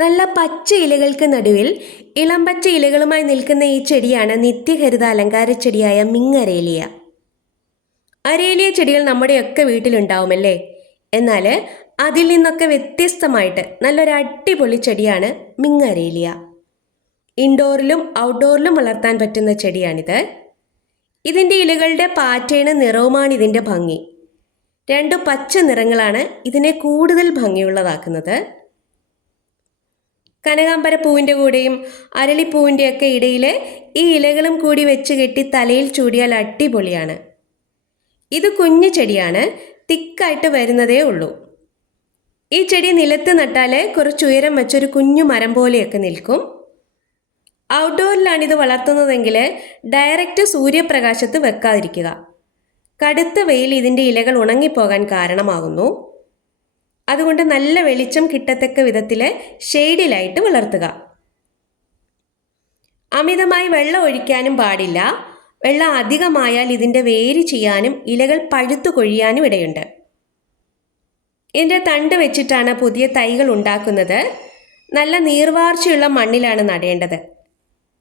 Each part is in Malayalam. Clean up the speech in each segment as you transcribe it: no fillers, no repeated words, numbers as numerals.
നല്ല പച്ച ഇലകൾക്ക് നടുവിൽ ഇളം പച്ച ഇലകളുമായി നിൽക്കുന്ന ഈ ചെടിയാണ് നിത്യഹരിത അലങ്കാര ചെടിയായ മിങ്ങരേലിയ. അരേലിയ ചെടികൾ നമ്മുടെയൊക്കെ വീട്ടിലുണ്ടാവുമല്ലേ? എന്നാൽ അതിൽ നിന്നൊക്കെ വ്യത്യസ്തമായിട്ട് നല്ലൊരു അടിപൊളി ചെടിയാണ് മിങ്ങരേലിയ. ഇൻഡോറിലും ഔട്ട്ഡോറിലും വളർത്താൻ പറ്റുന്ന ചെടിയാണിത്. ഇതിൻ്റെ ഇലകളുടെ പാറ്റേണും നിറവുമാണ് ഇതിൻ്റെ ഭംഗി. രണ്ടു പച്ച നിറങ്ങളാണ് ഇതിനെ കൂടുതൽ ഭംഗിയുള്ളതാക്കുന്നത്. കനകാംബര പൂവിൻ്റെ കൂടെയും അരളിപ്പൂവിൻ്റെയൊക്കെ ഇടയിൽ ഈ ഇലകളും കൂടി വെച്ച് കെട്ടി തലയിൽ ചൂടിയാൽ അടിപൊളിയാണ്. ഇത് കുഞ്ഞു ചെടിയാണ്, തിക്കായിട്ട് വരുന്നതേ ഉള്ളൂ. ഈ ചെടി നിലത്ത് നട്ടാൽ കുറച്ച് ഉയരം വെച്ചൊരു കുഞ്ഞു മരം പോലെയൊക്കെ നിൽക്കും. ഔട്ട്ഡോറിലാണിത് വളർത്തുന്നതെങ്കിൽ ഡയറക്റ്റ് സൂര്യപ്രകാശത്ത് വെക്കാതിരിക്കുക. കടുത്ത വെയിൽ ഇതിൻ്റെ ഇലകൾ ഉണങ്ങിപ്പോകാൻ കാരണമാകുന്നു. അതുകൊണ്ട് നല്ല വെളിച്ചം കിട്ടത്തക്ക വിധത്തിൽ ഷെയ്ഡിലായിട്ട് വളർത്തുക. അമിതമായി വെള്ളം ഒഴിക്കാനും പാടില്ല. വെള്ളം അധികമായാൽ ഇതിൻ്റെ വേര് ചെയ്യാനും ഇലകൾ പഴുത്തു കൊഴിയാനും ഇടയുണ്ട്. ഇതിൻ്റെ തണ്ട് വെച്ചിട്ടാണ് പുതിയ തൈകൾ ഉണ്ടാക്കുന്നത്. നല്ല നീർവാർച്ചയുള്ള മണ്ണിലാണ് നടേണ്ടത്.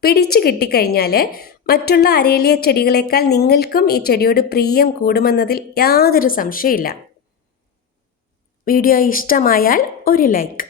പിടിച്ചു കിട്ടിക്കഴിഞ്ഞാൽ മറ്റുള്ള അരേലിയ ചെടികളെക്കാൾ നിങ്ങൾക്കും ഈ ചെടിയോട് പ്രിയം കൂടുമെന്നതിൽ യാതൊരു സംശയമില്ല. വീഡിയോ ഇഷ്ടമായാൽ ഒരു ലൈക്ക്.